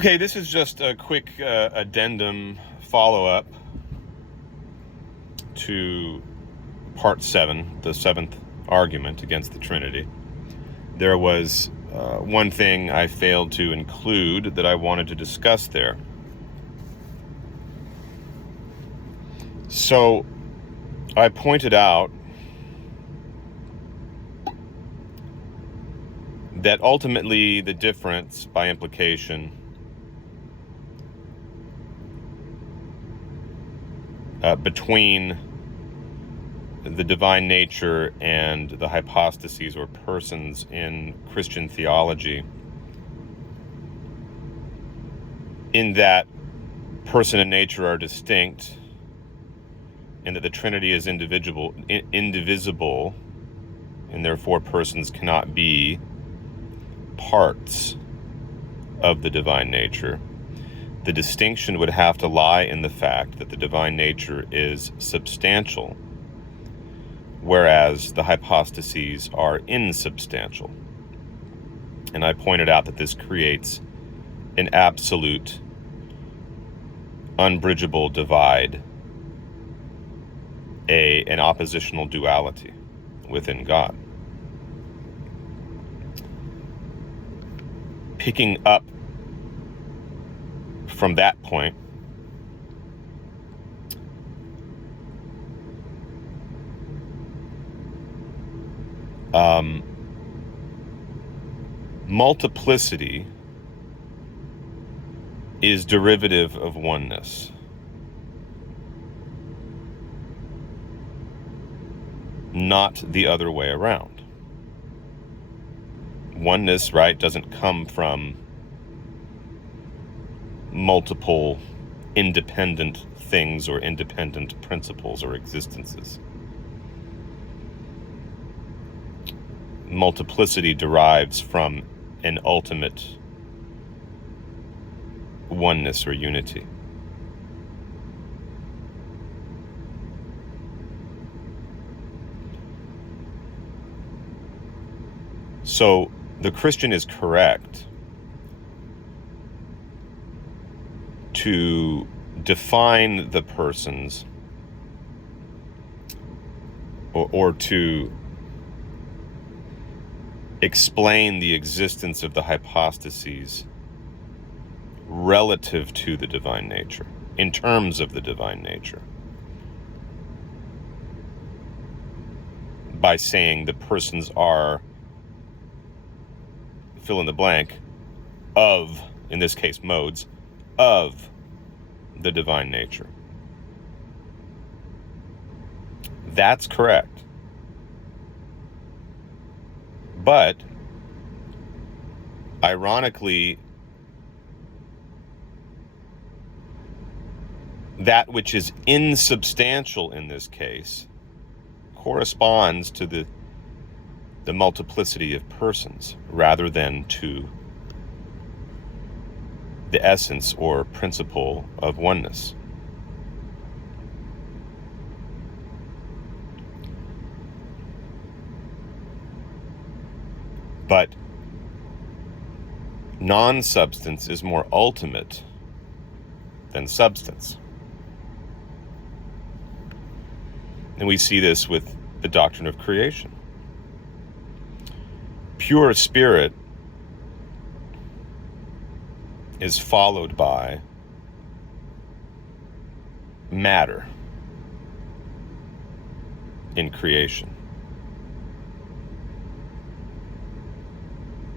Okay, this is just a quick addendum follow-up to part 7, the 7th argument against the Trinity. There was one thing I failed to include that I wanted to discuss there. So I pointed out that ultimately the difference, by implication, between the divine nature and the hypostases or persons in Christian theology, in that person and nature are distinct, and that the Trinity is indivisible, and therefore persons cannot be parts of the divine nature. The distinction would have to lie in the fact that the divine nature is substantial, whereas the hypostases are insubstantial. And I pointed out that this creates an absolute, unbridgeable divide, an oppositional duality within God. Picking up from that point, multiplicity is derivative of oneness. Not the other way around. Oneness, right, doesn't come from multiple independent things or independent principles or existences. Multiplicity derives from an ultimate oneness or unity. So the Christian is correct to define the persons or to explain the existence of the hypostases relative to the divine nature, in terms of the divine nature, by saying the persons are, fill in the blank, of, in this case, modes, of the divine nature. That's correct. But, ironically, that which is insubstantial in this case corresponds to the multiplicity of persons rather than to the essence or principle of oneness. But non-substance is more ultimate than substance. And we see this with the doctrine of creation. Pure spirit is followed by matter in creation.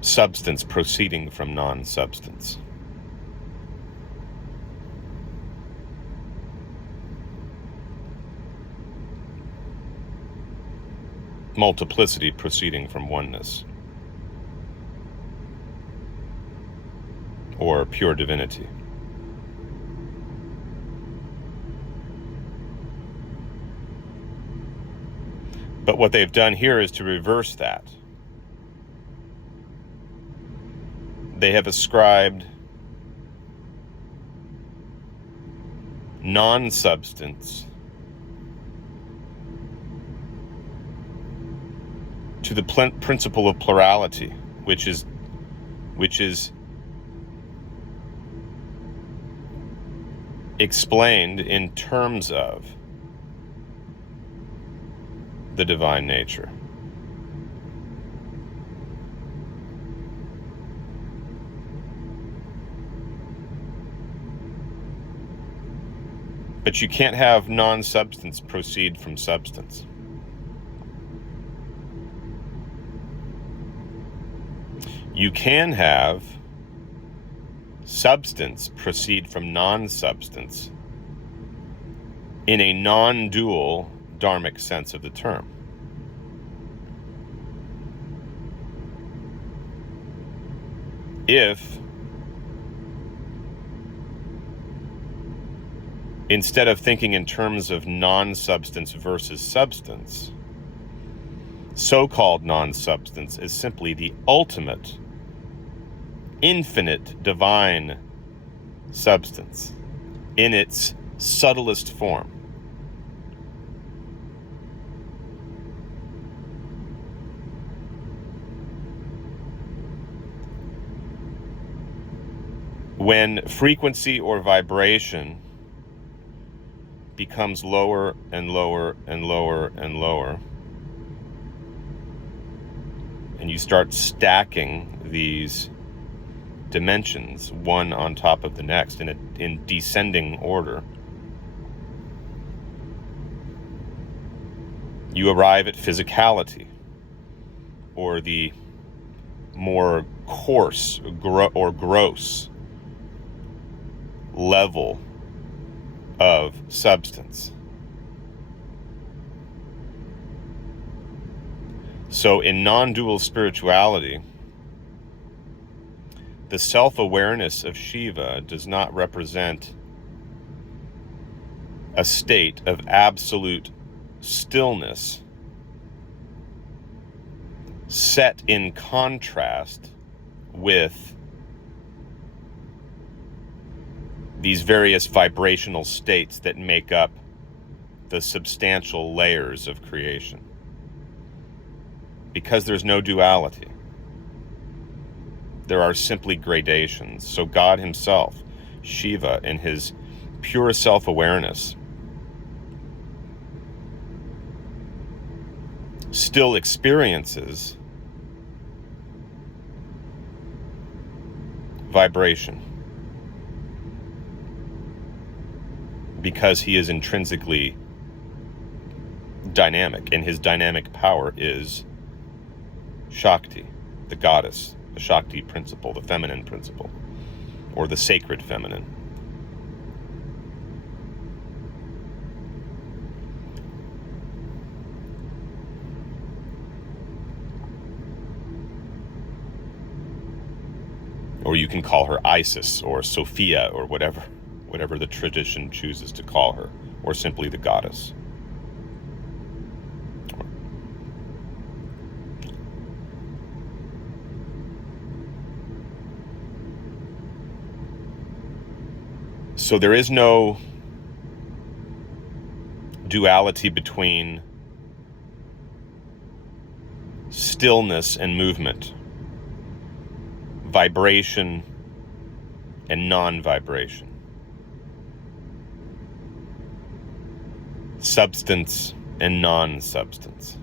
Substance proceeding from non-substance. Multiplicity proceeding from oneness, or pure divinity. But what they've done here is to reverse that. They have ascribed non-substance to the principle of plurality, which is explained in terms of the divine nature. But you can't have non-substance proceed from substance. You can have substance proceed from non-substance in a non-dual dharmic sense of the term. If instead of thinking in terms of non-substance versus substance, so-called non-substance is simply the ultimate, infinite, divine substance in its subtlest form. When frequency or vibration becomes lower and lower and lower and lower, and you start stacking these dimensions one on top of the next in descending order, you arrive at physicality, or the more coarse or gross level of substance. So in non-dual spirituality, the self-awareness of Shiva does not represent a state of absolute stillness set in contrast with these various vibrational states that make up the substantial layers of creation. Because there's no duality, there are simply gradations. So God himself, Shiva, in his pure self-awareness, still experiences vibration, because he is intrinsically dynamic, and his dynamic power is Shakti, the goddess, the Shakti principle, the feminine principle, or the sacred feminine. Or you can call her Isis or Sophia or whatever the tradition chooses to call her, or simply the goddess. So there is no duality between stillness and movement, vibration and non-vibration, substance and non-substance.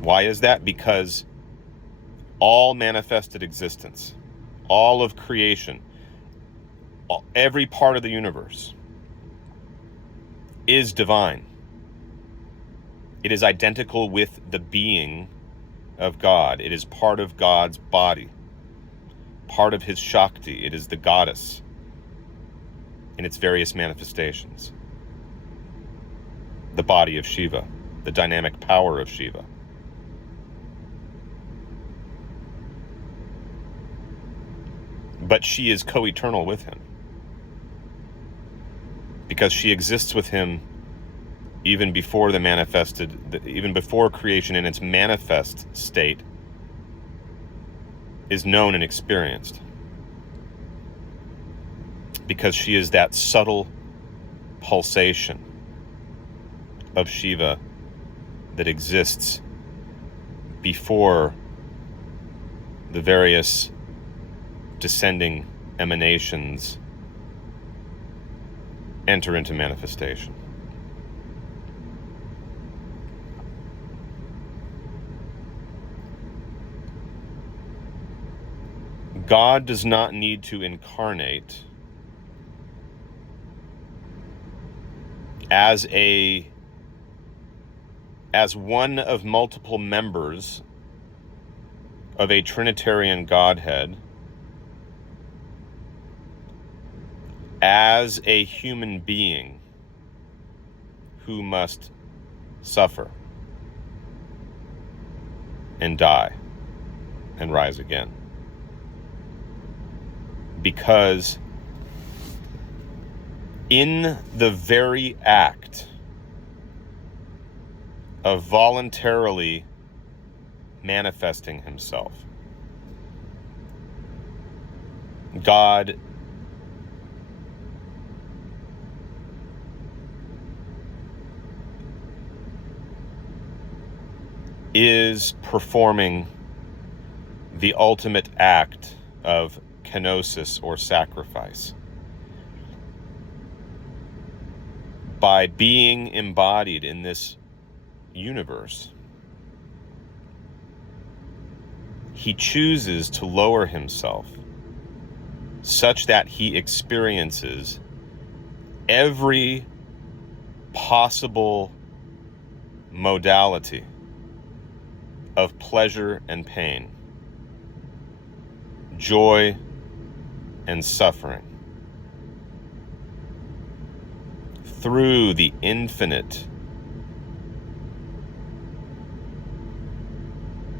Why is that? Because all manifested existence, all of creation, every part of the universe is divine. It is identical with the being of God. It is part of God's body, part of his Shakti. It is the goddess in its various manifestations. The body of Shiva, the dynamic power of Shiva. But she is co-eternal with him, because she exists with him even before even before creation in its manifest state is known and experienced. Because she is that subtle pulsation of Shiva that exists before the various descending emanations enter into manifestation. God does not need to incarnate as one of multiple members of a Trinitarian Godhead, as a human being who must suffer and die and rise again. Because in the very act of voluntarily manifesting himself, God is performing the ultimate act of kenosis, or sacrifice. By being embodied in this universe, he chooses to lower himself such that he experiences every possible modality of pleasure and pain, joy and suffering, through the infinite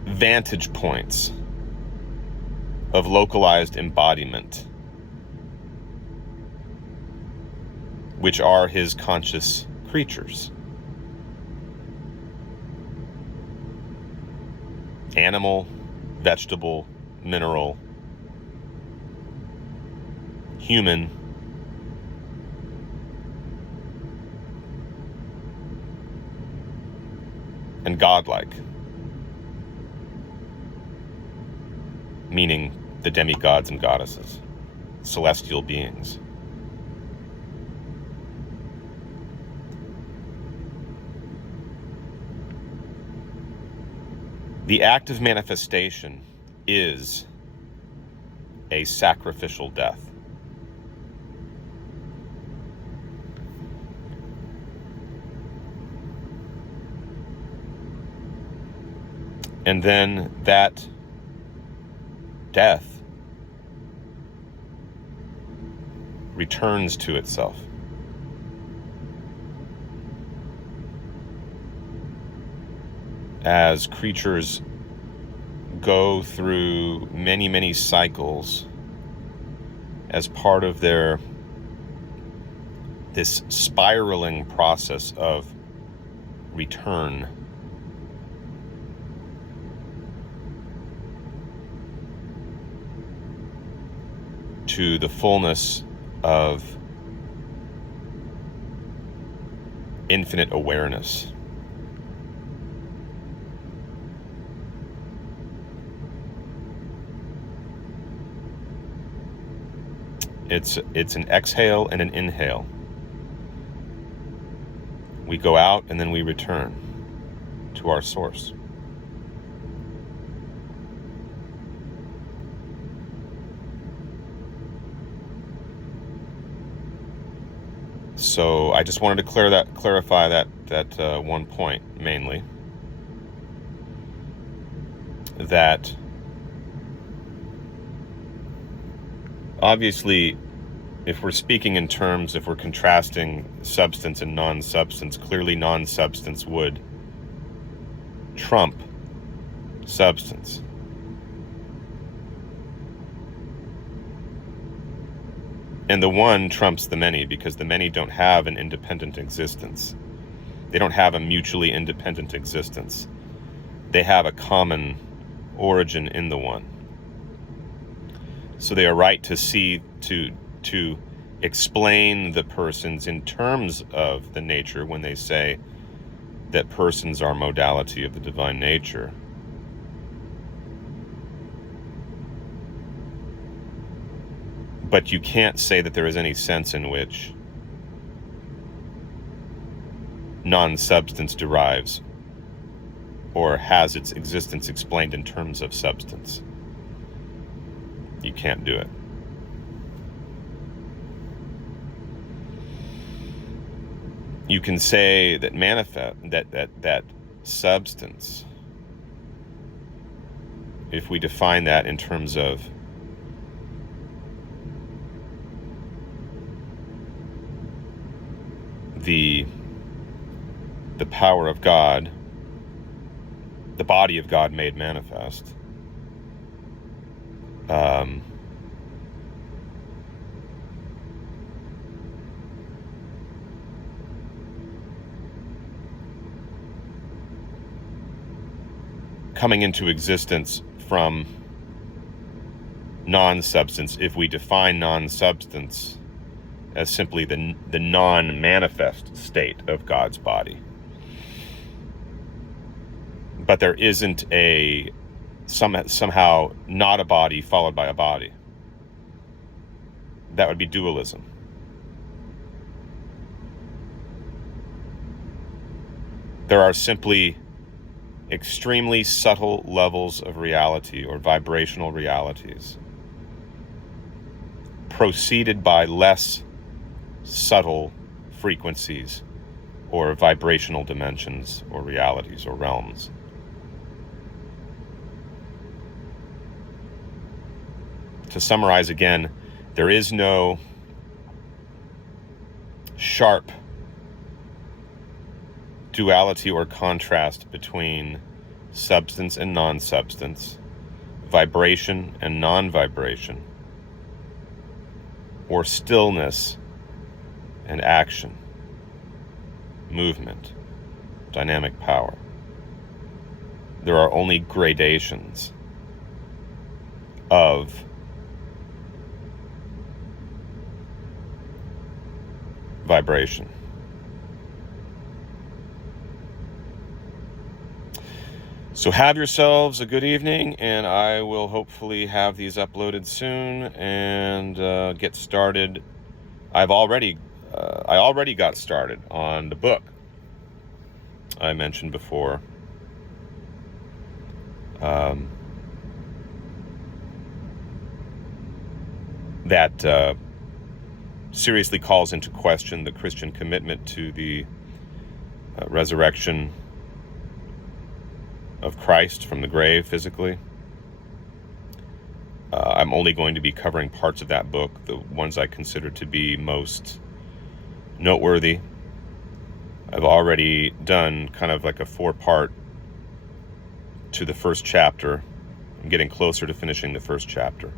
vantage points of localized embodiment, which are his conscious creatures. Animal, vegetable, mineral, human, and godlike, meaning the demigods and goddesses, celestial beings. The act of manifestation is a sacrificial death. And then that death returns to itself. As creatures go through many, many cycles as part of this spiraling process of return to the fullness of infinite awareness. It's an exhale and an inhale. We go out and then we return to our source. So I just wanted to clarify that one point mainly. That obviously, if we're speaking in terms, if we're contrasting substance and non-substance, clearly non-substance would trump substance. And the one trumps the many because the many don't have an independent existence. They don't have a mutually independent existence. They have a common origin in the one. So they are right to see, to explain the persons in terms of the nature when they say that persons are modality of the divine nature. But you can't say that there is any sense in which non-substance derives or has its existence explained in terms of substance. You can't do it. You can say that that substance, if we define that in terms of the power of God, the body of God made manifest, coming into existence from non-substance, if we define non-substance as simply the non-manifest state of God's body. But there isn't somehow not a body followed by a body. That would be dualism. There are simply extremely subtle levels of reality or vibrational realities preceded by less subtle frequencies or vibrational dimensions or realities or realms. To summarize again, there is no sharp duality or contrast between substance and non-substance, vibration and non-vibration, or stillness and action, movement, dynamic power. There are only gradations of vibration. So have yourselves a good evening, and I will hopefully have these uploaded soon and get started. I already got started on the book I mentioned before. That seriously calls into question the Christian commitment to the resurrection of Christ from the grave physically. I'm only going to be covering parts of that book, the ones I consider to be most noteworthy. I've already done kind of like a 4-part to the first chapter. I'm getting closer to finishing the first chapter.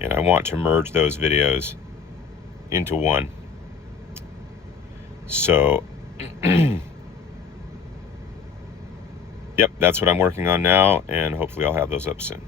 And I want to merge those videos into one. So, yep, that's what I'm working on now, and hopefully I'll have those up soon.